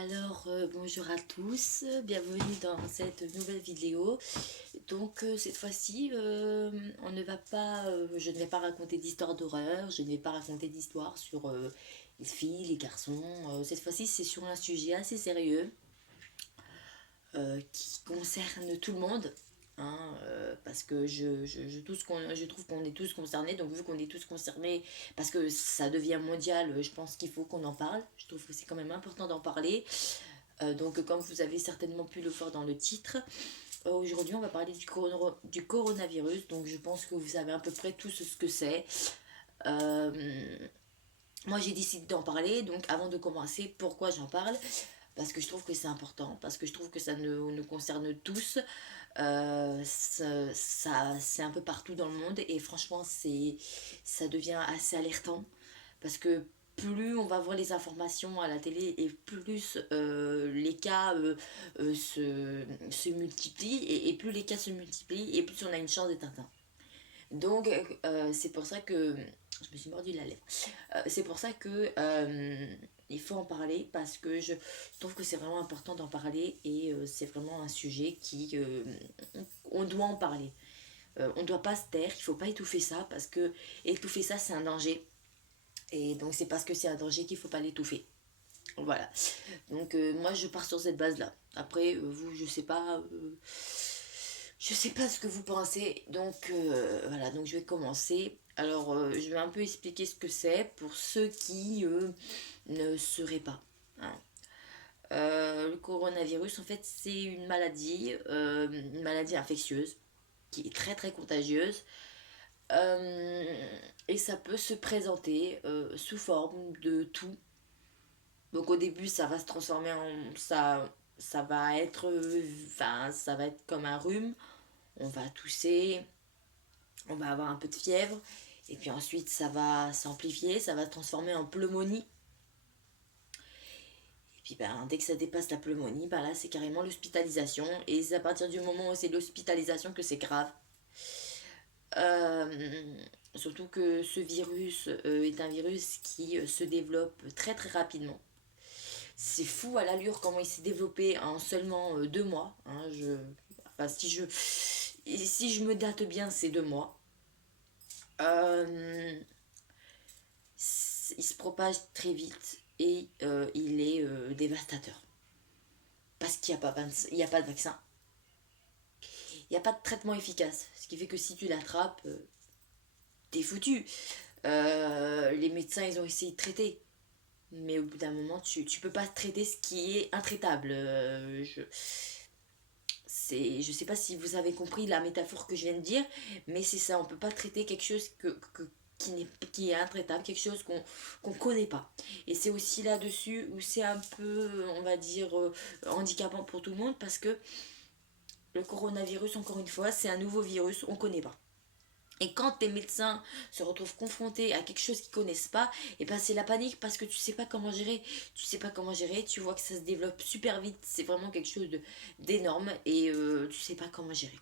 Alors, bonjour à tous, bienvenue dans cette nouvelle vidéo. Donc, cette fois-ci, je ne vais pas raconter d'histoire d'horreur, je ne vais pas raconter d'histoire sur les filles, les garçons. Cette fois-ci, c'est sur un sujet assez sérieux qui concerne tout le monde. Hein, parce que je trouve qu'on est tous concernés, donc vu qu'on est tous concernés, parce que ça devient mondial, je pense qu'il faut qu'on en parle. Je trouve que c'est quand même important d'en parler. Donc, comme vous avez certainement pu le voir dans le titre, aujourd'hui on va parler du coronavirus. Donc, je pense que vous savez à peu près tout ce que c'est. Euh, Moi, j'ai décidé d'en parler. Donc, avant de commencer, pourquoi j'en parle? Parce que je trouve que c'est important, parce que je trouve que ça nous concerne tous. C'est un peu partout dans le monde et franchement, ça devient assez alertant parce que plus on va voir les informations à la télé et plus les cas se multiplient et plus les cas se multiplient et plus on a une chance d'être atteint. Donc c'est pour ça que je me suis mordu la lèvre. C'est pour ça que il faut en parler parce que je trouve que c'est vraiment important d'en parler et c'est vraiment un sujet on doit en parler. On ne doit pas se taire, il ne faut pas étouffer ça parce que étouffer ça c'est un danger. Et donc c'est parce que c'est un danger qu'il ne faut pas l'étouffer. Voilà. Donc moi je pars sur cette base là. Après vous je sais pas ce que vous pensez. Donc voilà, donc je vais commencer. Alors je vais un peu expliquer ce que c'est pour ceux qui ne seraient pas. Hein. Le coronavirus en fait c'est une maladie infectieuse qui est très très contagieuse. Euh, et ça peut se présenter sous forme de tout. Donc au début, ça va se transformer en ça va être ça va être comme un rhume, on va tousser, on va avoir un peu de fièvre et puis ensuite ça va s'amplifier, ça va se transformer en pneumonie. Et puis ben, dès que ça dépasse la pneumonie, ben là c'est carrément l'hospitalisation et c'est à partir du moment où c'est l'hospitalisation que c'est grave. Euh, Surtout que ce virus est un virus qui se développe très très rapidement. C'est fou à l'allure comment il s'est développé en seulement 2 mois. Hein, enfin, si je me date bien, c'est 2 mois. Euh, il se propage très vite et il est dévastateur. Parce qu'il n'y a pas de vaccin. Il n'y a pas de traitement efficace. Ce qui fait que si tu l'attrapes, t'es foutu. Les médecins, ils ont essayé de traiter. Mais au bout d'un moment, tu peux pas traiter ce qui est intraitable. Je sais pas si vous avez compris la métaphore que je viens de dire, mais c'est ça, on peut pas traiter quelque chose qui est intraitable, quelque chose qu'on connaît pas. Et c'est aussi là-dessus où c'est un peu, on va dire, handicapant pour tout le monde parce que le coronavirus, encore une fois, c'est un nouveau virus, on connaît pas. Et quand tes médecins se retrouvent confrontés à quelque chose qu'ils connaissent pas, et ben c'est la panique parce que tu sais pas comment gérer. Tu sais pas comment gérer, tu vois que ça se développe super vite, c'est vraiment quelque chose d'énorme et tu sais pas comment gérer.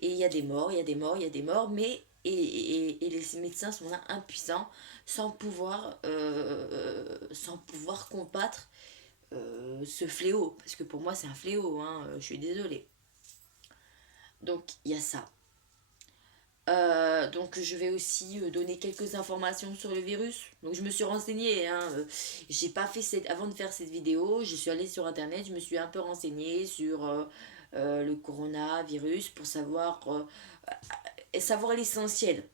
Et il y a des morts, il y a des morts, il y a des morts, mais et les médecins sont là impuissants sans pouvoir combattre ce fléau. Parce que pour moi c'est un fléau, hein, je suis désolée. Donc il y a ça. Donc je vais aussi donner quelques informations sur le virus. Donc je me suis renseignée, hein, j'ai pas fait avant de faire cette vidéo, je suis allée sur internet, je me suis un peu renseignée sur le coronavirus pour savoir l'essentiel.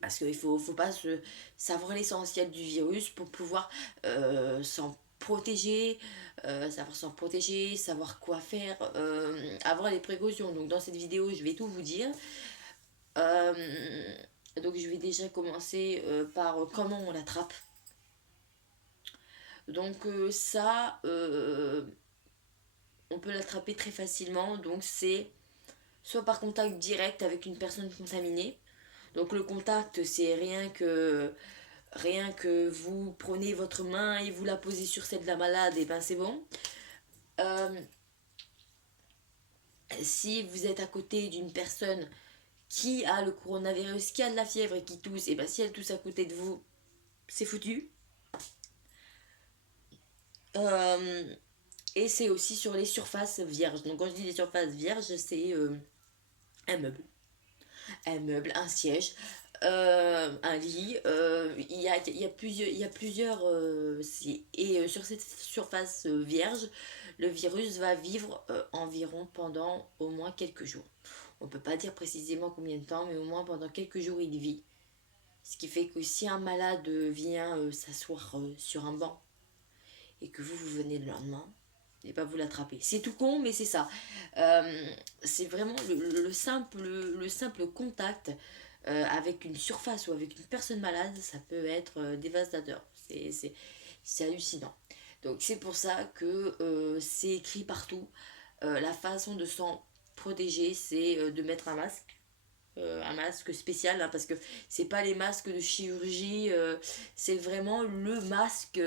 Parce qu'il faut pas savoir l'essentiel du virus pour pouvoir s'en protéger, savoir s'en protéger, savoir quoi faire, avoir les précautions. Donc dans cette vidéo, je vais tout vous dire. Euh, donc je vais déjà commencer par comment on l'attrape. Donc on peut l'attraper très facilement. Donc c'est soit par contact direct avec une personne contaminée. Donc le contact, c'est rien que vous prenez votre main et vous la posez sur celle de la malade, et ben c'est bon. Euh, Si vous êtes à côté d'une personne qui a le coronavirus, qui a de la fièvre et qui tousse, et ben si elle tousse à côté de vous, c'est foutu. Euh, et c'est aussi sur les surfaces vierges. Donc quand je dis les surfaces vierges, c'est un meuble. Un meuble, un siège, un lit. Il y a plusieurs sur cette surface vierge, le virus va vivre environ pendant au moins quelques jours. On ne peut pas dire précisément combien de temps, mais au moins pendant quelques jours il vit. Ce qui fait que si un malade vient s'asseoir sur un banc et que vous venez le lendemain, et pas vous l'attraper. C'est tout con, mais c'est ça. Euh, c'est vraiment le simple contact avec une surface ou avec une personne malade, ça peut être dévastateur. C'est hallucinant. Donc c'est pour ça que c'est écrit partout. La façon de s'en protéger, c'est de mettre un masque spécial, hein, parce que c'est pas les masques de chirurgie, c'est vraiment le masque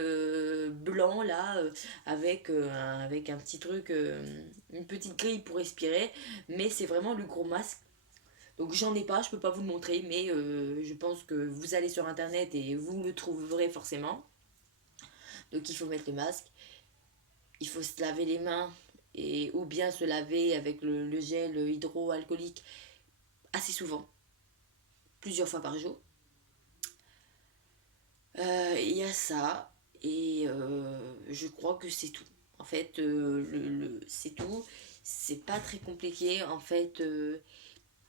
blanc là, avec un petit truc, une petite grille pour respirer, mais c'est vraiment le gros masque. Donc j'en ai pas, je peux pas vous le montrer, mais je pense que vous allez sur internet et vous le trouverez forcément. Donc il faut mettre le masque, il faut se laver les mains, et ou bien se laver avec le gel hydroalcoolique assez souvent, plusieurs fois par jour. Il y a ça, et je crois que c'est tout. En fait, c'est tout. C'est pas très compliqué. En fait,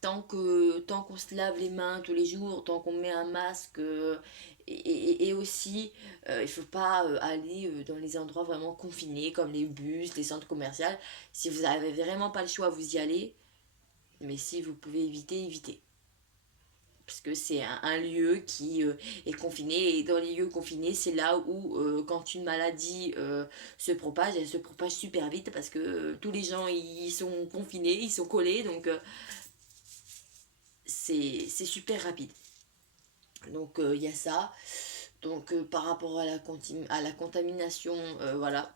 tant qu'on se lave les mains tous les jours, tant qu'on met un masque, et aussi, il faut pas aller dans les endroits vraiment confinés, comme les bus, les centres commerciaux. Si vous avez vraiment pas le choix, vous y allez. Mais si vous pouvez éviter, évitez, parce que c'est un lieu qui est confiné, et dans les lieux confinés c'est là où quand une maladie se propage, elle se propage super vite, parce que tous les gens ils sont confinés, ils sont collés, donc c'est super rapide. Donc il y a ça. Donc par rapport à la contamination, voilà.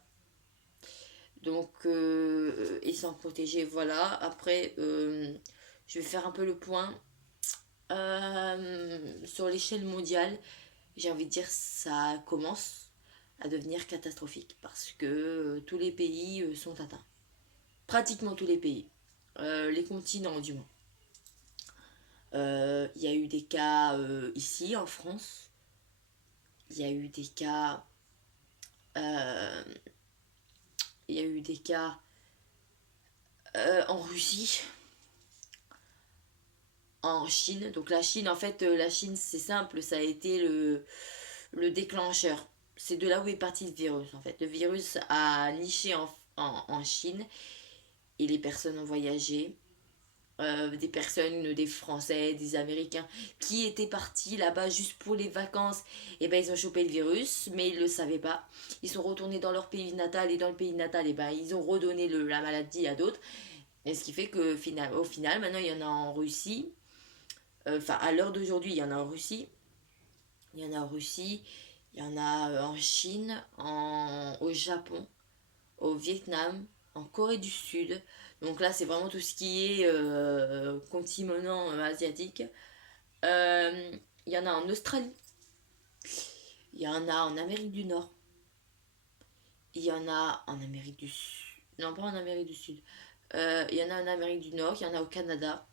Donc et s'en protéger, voilà. Après je vais faire un peu le point. Sur l'échelle mondiale, j'ai envie de dire, ça commence à devenir catastrophique, parce que tous les pays sont atteints. Pratiquement tous les pays. Les continents, du moins. Il y a eu des cas ici, en France. Il y a eu des cas. euh, Il y a eu des cas en Russie, en Chine. Donc la Chine, en fait, la Chine, c'est simple, ça a été le déclencheur. C'est de là où est parti le virus, en fait. Le virus a niché en Chine, et les personnes ont voyagé. Des personnes, des Français, des Américains qui étaient partis là-bas juste pour les vacances, et ben ils ont chopé le virus, mais ils ne le savaient pas. Ils sont retournés dans leur pays natal, et dans le pays natal, et ben ils ont redonné la maladie à d'autres. Et ce qui fait que au final, maintenant il y en a en Russie. Enfin, à l'heure d'aujourd'hui, il y en a en Russie. Il y en a en Russie, il y en a en Chine, au Japon, au Vietnam, en Corée du Sud. Donc là, c'est vraiment tout ce qui est continent asiatique. Euh, il y en a en Australie, il y en a en Amérique du Nord, il y en a en Amérique du Sud. Non, pas en Amérique du Sud. Il y en a en Amérique du Nord, il y en a au Canada,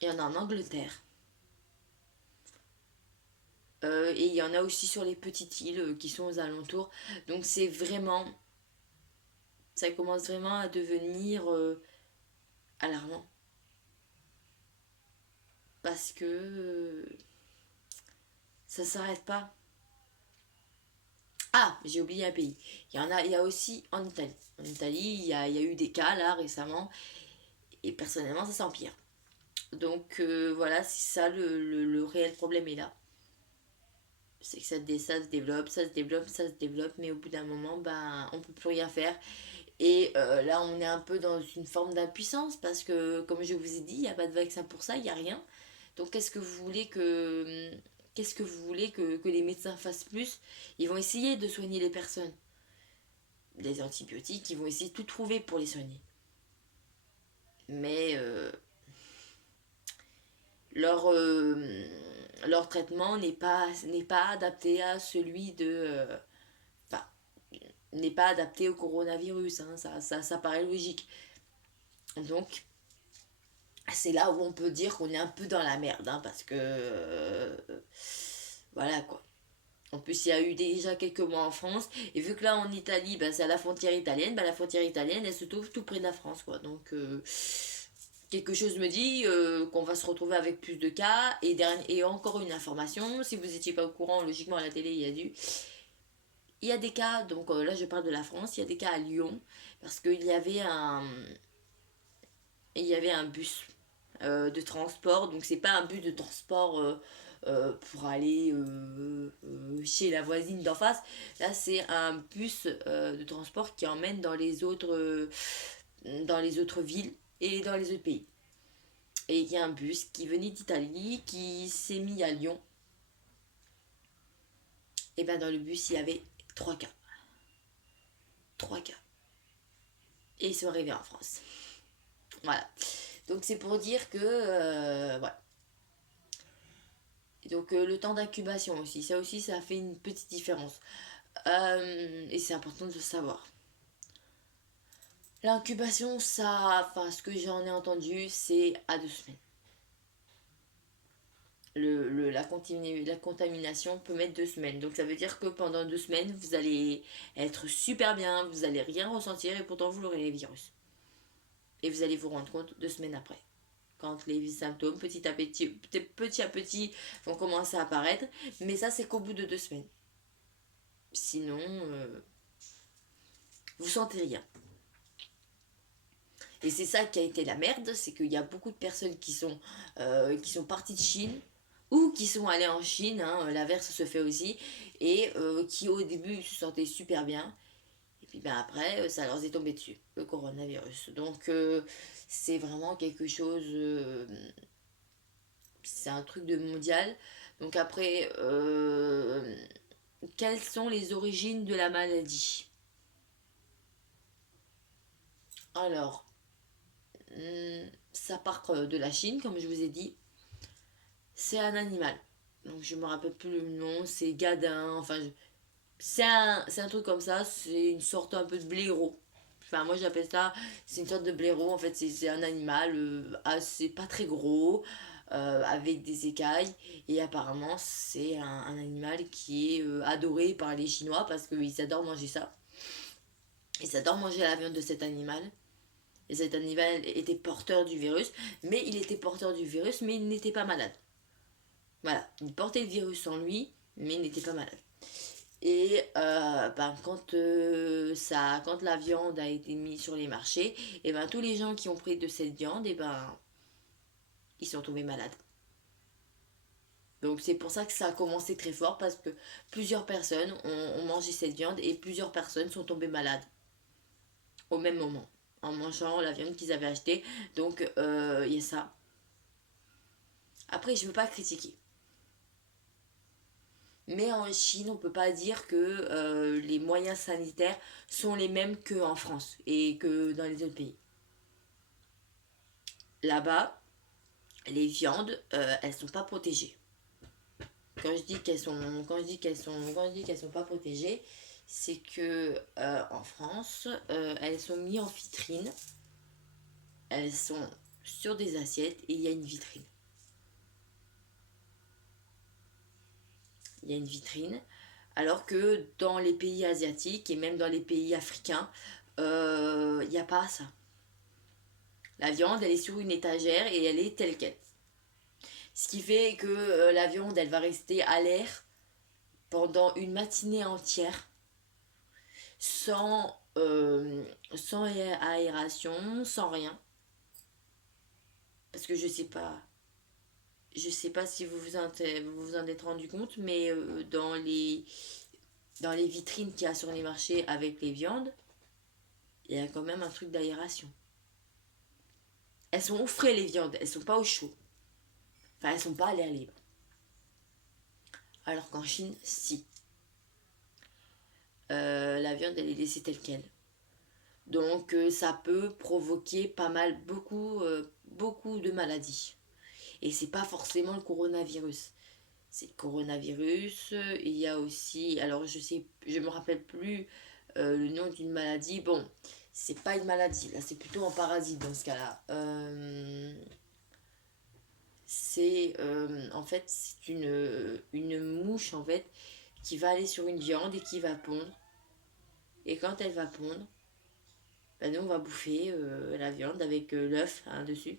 il y en a en Angleterre. Et il y en a aussi sur les petites îles qui sont aux alentours. Donc c'est vraiment, ça commence vraiment à devenir alarmant. Parce que ça s'arrête pas. Ah, j'ai oublié un pays. Il y a aussi en Italie. En Italie, il y a eu des cas là récemment, et personnellement, ça s'empire. Donc voilà, c'est ça le réel problème est là. C'est que ça se développe, ça se développe, ça se développe, mais au bout d'un moment, ben, on peut plus rien faire. Et là, on est un peu dans une forme d'impuissance, parce que, comme je vous ai dit, il n'y a pas de vaccin pour ça, il n'y a rien. Donc, qu'est-ce que vous voulez que les médecins fassent plus? Ils vont essayer de soigner les personnes. Les antibiotiques, ils vont essayer de tout trouver pour les soigner. Mais leur, leur traitement n'est pas adapté à celui de... Enfin, n'est pas adapté au coronavirus, hein, ça paraît logique. Donc, c'est là où on peut dire qu'on est un peu dans la merde, hein, parce que voilà quoi. En plus, il y a eu déjà quelques mois en France, et vu que là en Italie, bah, c'est à la frontière italienne, bah, la frontière italienne, elle se trouve tout près de la France, quoi. Donc, quelque chose me dit qu'on va se retrouver avec plus de cas. Et encore une information, si vous n'étiez pas au courant, logiquement à la télé, il y a des cas, donc là je parle de la France, il y a des cas à Lyon, parce il y avait un bus de transport, donc c'est pas un bus de transport pour aller chez la voisine d'en face. Là, c'est un bus de transport qui emmène dans les autres villes et dans les autres pays. Et il y a un bus qui venait d'Italie qui s'est mis à Lyon. Et ben dans le bus, il y avait 3 cas. 3 cas. Et ils sont arrivés en France. Voilà. Donc c'est pour dire que voilà. Donc le temps d'incubation aussi, ça fait une petite différence. Et c'est important de le savoir. L'incubation, ça, enfin ce que j'en ai entendu, c'est à 2 semaines. La contamination peut mettre 2 semaines. Donc ça veut dire que pendant 2 semaines, vous allez être super bien, vous allez rien ressentir et pourtant vous aurez les virus. Et vous allez vous rendre compte 2 semaines après. Quand les symptômes petit à petit vont commencer à apparaître. Mais ça c'est qu'au bout de 2 semaines. Sinon, vous sentez rien. Et c'est ça qui a été la merde, c'est qu'il y a beaucoup de personnes qui sont parties de Chine ou qui sont allées en Chine, hein, l'inverse se fait aussi, et qui au début se sentaient super bien, et puis ben après ça leur est tombé dessus, le coronavirus. Donc c'est vraiment quelque chose, c'est un truc de mondial. Donc après, quelles sont les origines de la maladie? Alors, ça part de la Chine, comme je vous ai dit. C'est un animal. Donc je me rappelle plus le nom, c'est gadin, enfin c'est un truc comme ça, c'est une sorte un peu de blaireau. Enfin moi j'appelle ça, c'est une sorte de blaireau, en fait c'est un animal assez pas très gros, avec des écailles, et apparemment c'est un animal qui est adoré par les Chinois parce qu'ils adorent manger ça. Ils adorent manger la viande de cet animal. Et cet animal était porteur du virus, mais il était porteur du virus, mais il n'était pas malade. Voilà, il portait le virus en lui, mais il n'était pas malade. Et quand la viande a été mise sur les marchés, et ben tous les gens qui ont pris de cette viande, et ben ils sont tombés malades. Donc c'est pour ça que ça a commencé très fort parce que plusieurs personnes ont mangé cette viande et plusieurs personnes sont tombées malades au même moment en mangeant la viande qu'ils avaient achetée. Donc il y a ça. Après je ne veux pas critiquer. Mais en Chine, on ne peut pas dire que les moyens sanitaires sont les mêmes qu'en France et que dans les autres pays. Là-bas, les viandes, elles sont pas protégées. Quand je dis qu'elles sont pas protégées, c'est que en France, elles sont mises en vitrine. Elles sont sur des assiettes et il y a une vitrine. Il y a une vitrine. Alors que dans les pays asiatiques et même dans les pays africains, il n'y a pas ça. La viande, elle est sur une étagère et elle est telle quelle. Ce qui fait que la viande, elle va rester à l'air pendant une matinée entière sans, sans aération, sans rien. Parce que je sais pas si vous vous en êtes rendu compte, mais dans les vitrines qu'il y a sur les marchés avec les viandes, il y a quand même un truc d'aération. Elles sont au frais les viandes, elles sont pas au chaud. Enfin, elles sont pas à l'air libre. Alors qu'en Chine, si. La viande, elle est laissée telle qu'elle. Donc, ça peut provoquer beaucoup de maladies. Et c'est pas forcément le coronavirus. C'est le coronavirus. Il y a aussi, alors je me rappelle plus le nom d'une maladie. Bon, c'est pas une maladie, là, c'est plutôt un parasite dans ce cas-là. En fait, c'est une mouche, en fait, qui va aller sur une viande et qui va pondre. Et quand elle va pondre, ben nous, on va bouffer la viande avec l'œuf hein, dessus.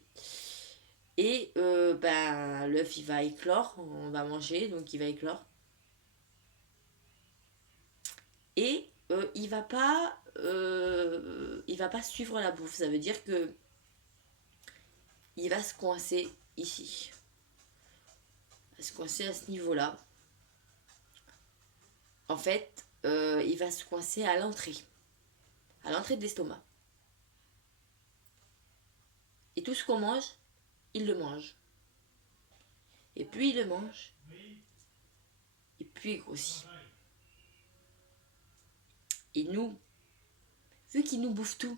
Et ben, l'œuf, il va éclore, on va manger, donc il va éclore. Et il va pas suivre la bouffe. Ça veut dire que il va se coincer ici. Il va se coincer à ce niveau-là. En fait, il va se coincer à l'entrée de l'estomac. Et tout ce qu'on mange, il le mange. Et puis il le mange. Et puis il grossit. Et nous, vu qu'il nous bouffe tout,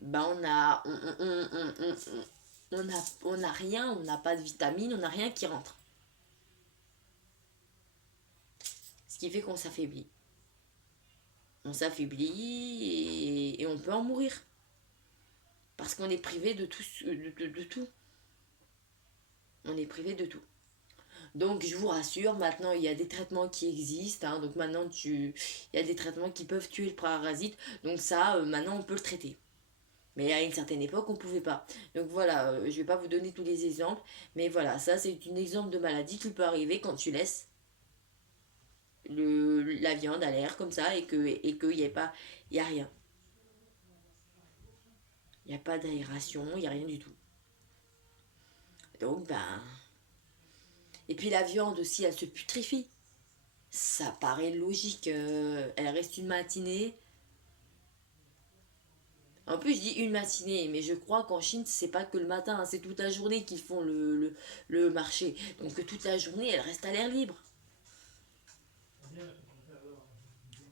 ben on a rien, on n'a pas de vitamines, on n'a rien qui rentre. Ce qui fait qu'on s'affaiblit. On s'affaiblit et on peut en mourir. Parce qu'on est privé de tout, de tout. On est privé de tout. Donc je vous rassure, maintenant il y a des traitements qui existent. Hein, donc maintenant il y a des traitements qui peuvent tuer le parasite. Donc ça, maintenant on peut le traiter. Mais à une certaine époque, on ne pouvait pas. Donc voilà, je ne vais pas vous donner tous les exemples. Mais voilà, ça c'est un exemple de maladie qui peut arriver quand tu laisses la viande à l'air comme ça et qu'il n'y a pas, il y a rien. Il n'y a pas d'aération, il n'y a rien du tout. Donc ben... Et puis la viande aussi, elle se putrifie. Ça paraît logique. Elle reste une matinée. En plus, je dis une matinée, mais je crois qu'en Chine, c'est pas que le matin, hein, c'est toute la journée qu'ils font le marché. Donc toute la journée, elle reste à l'air libre.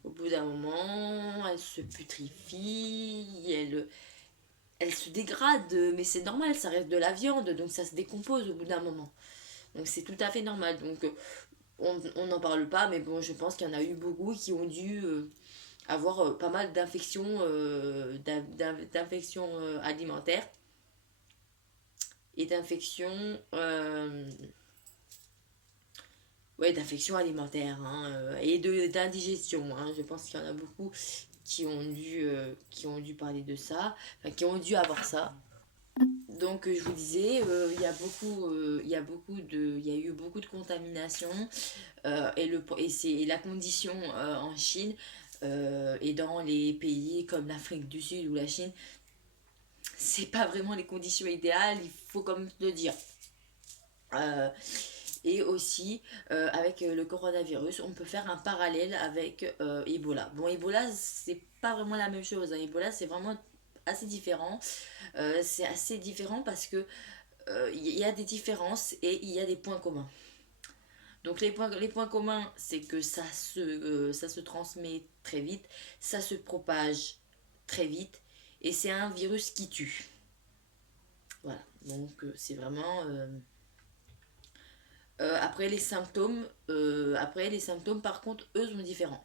Au bout d'un moment, elle se putrifie, elle se dégrade, mais c'est normal, ça reste de la viande, donc ça se décompose au bout d'un moment. Donc c'est tout à fait normal. Donc on n'en parle pas, mais bon, je pense qu'il y en a eu beaucoup qui ont dû avoir pas mal d'infections d'infections alimentaires et d'infections ouais, d'infections alimentaires hein, et d'indigestion. Hein. Je pense qu'il y en a beaucoup qui ont dû parler de ça, enfin, qui ont dû avoir ça. Donc je vous disais, il y a eu beaucoup de contamination et c'est la condition en Chine et dans les pays comme l'Afrique du Sud ou la Chine, c'est pas vraiment les conditions idéales, il faut comme le dire. Euh, et aussi, avec le coronavirus, on peut faire un parallèle avec Ebola. Bon, Ebola, c'est pas vraiment la même chose. Hein. Ebola, c'est vraiment assez différent. C'est assez différent parce que il y a des différences et il y a des points communs. Donc les points communs, c'est que ça se transmet très vite, ça se propage très vite et c'est un virus qui tue. Voilà, donc c'est vraiment... après les symptômes, par contre, eux sont différents.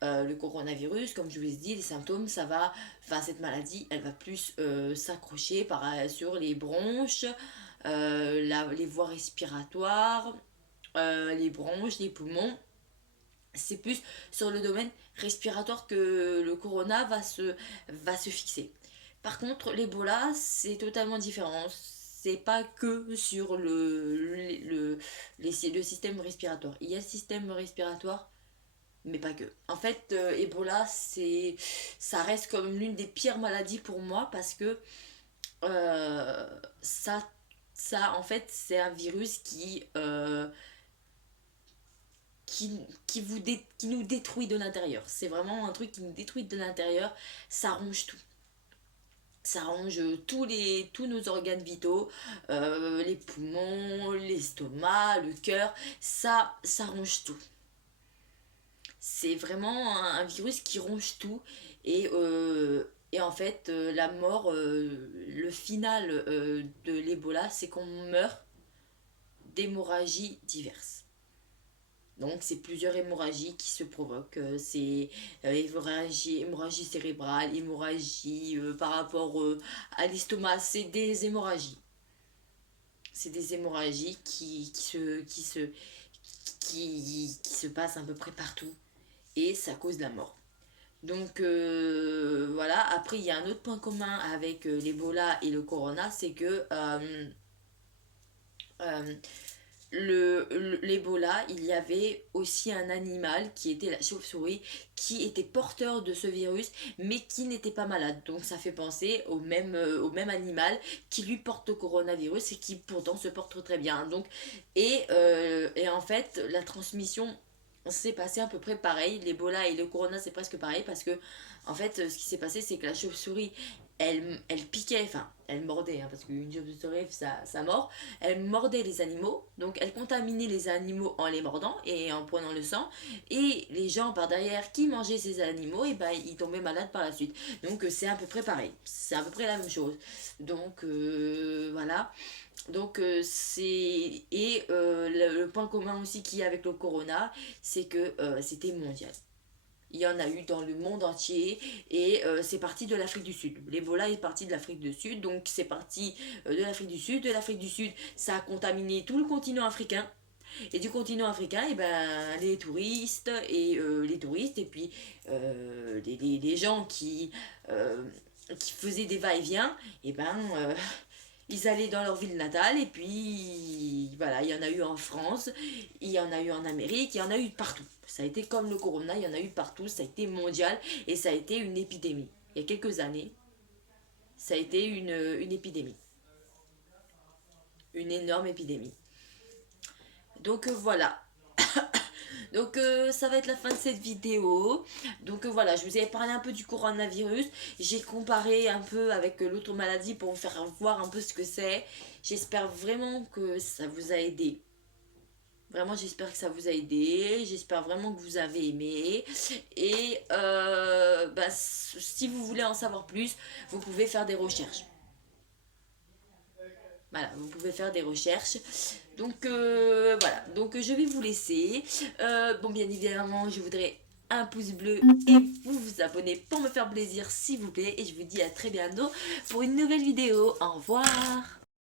Le coronavirus, comme je vous ai dit, les symptômes, cette maladie, elle va plus s'accrocher sur les bronches, les voies respiratoires, les bronches, les poumons. C'est plus sur le domaine respiratoire que le corona va se fixer. Par contre, l'Ebola, c'est totalement différent. C'est pas que sur le système respiratoire. Il y a le système respiratoire, mais pas que. En fait, Ebola, ça reste comme l'une des pires maladies pour moi parce que euh, ça, en fait, c'est un virus qui nous détruit de l'intérieur. C'est vraiment un truc qui nous détruit de l'intérieur. Ça ronge tout. Ça ronge tous nos organes vitaux, les poumons, l'estomac, le cœur. Ça ronge tout. C'est vraiment un virus qui ronge tout. Et en fait, la mort, le final de l'Ebola, c'est qu'on meurt d'hémorragies diverses. Donc c'est plusieurs hémorragies qui se provoquent. C'est hémorragie cérébrale, hémorragie par rapport à l'estomac. C'est des hémorragies qui se passent à peu près partout. Et ça cause la mort. Donc voilà, après il y a un autre point commun avec l'Ebola et le Corona, c'est que euh, l'Ebola, il y avait aussi un animal qui était la chauve-souris qui était porteur de ce virus mais qui n'était pas malade. Donc ça fait penser au même animal qui lui porte le coronavirus et qui pourtant se porte très bien. Donc, et en fait, la transmission s'est passé à peu près pareil. L'Ebola et le corona, c'est presque pareil parce que, en fait, ce qui s'est passé, c'est que la chauve-souris, elle piquait, enfin, elle mordait, hein, parce qu'une chauve-souris, ça mord. Elle mordait les animaux, donc elle contaminait les animaux en les mordant et en prenant le sang. Et les gens par derrière qui mangeaient ces animaux, et ben, ils tombaient malades par la suite. Donc c'est à peu près pareil. C'est à peu près la même chose. Donc voilà. Donc c'est le point commun aussi qu'il y a avec le corona, c'est que c'était mondial. Il y en a eu dans le monde entier et c'est parti de l'Afrique du Sud. L'Ebola est parti de l'Afrique du Sud, donc c'est parti de l'Afrique du Sud. De l'Afrique du Sud, ça a contaminé tout le continent africain. Et du continent africain, et ben, les touristes et puis les gens qui faisaient des va-et-vient, et ben, ils allaient dans leur ville natale et puis voilà, il y en a eu en France, il y en a eu en Amérique, il y en a eu partout. Ça a été comme le corona, il y en a eu partout, ça a été mondial et ça a été une épidémie. Il y a quelques années, ça a été une épidémie, une énorme épidémie. Donc voilà. Donc ça va être la fin de cette vidéo. Donc voilà, je vous avais parlé un peu du coronavirus. J'ai comparé un peu avec l'autre maladie pour vous faire voir un peu ce que c'est. J'espère vraiment que ça vous a aidé. Vraiment, j'espère que ça vous a aidé. J'espère vraiment que vous avez aimé. Et bah, si vous voulez en savoir plus, vous pouvez faire des recherches. Voilà, vous pouvez faire des recherches. Donc voilà, donc je vais vous laisser. Bon, bien évidemment, je voudrais un pouce bleu et vous abonner pour me faire plaisir, s'il vous plaît. Et je vous dis à très bientôt pour une nouvelle vidéo. Au revoir.